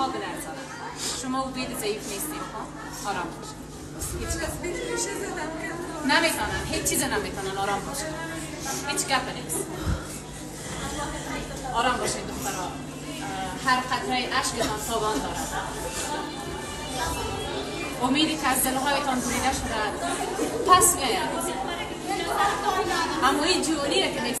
پا بلرزانم. شما اپید ضعیف نیستیم. آرام باشید. نمیتونن، هیچ چیز نمیتونن. آرام باشید. هیچ گپ نیست. آرام باشید دخترها. هر قطره اشکتان تابان دارد. امیدی که از دلهایتان بریده شده پس میآید. اما این جوانی را که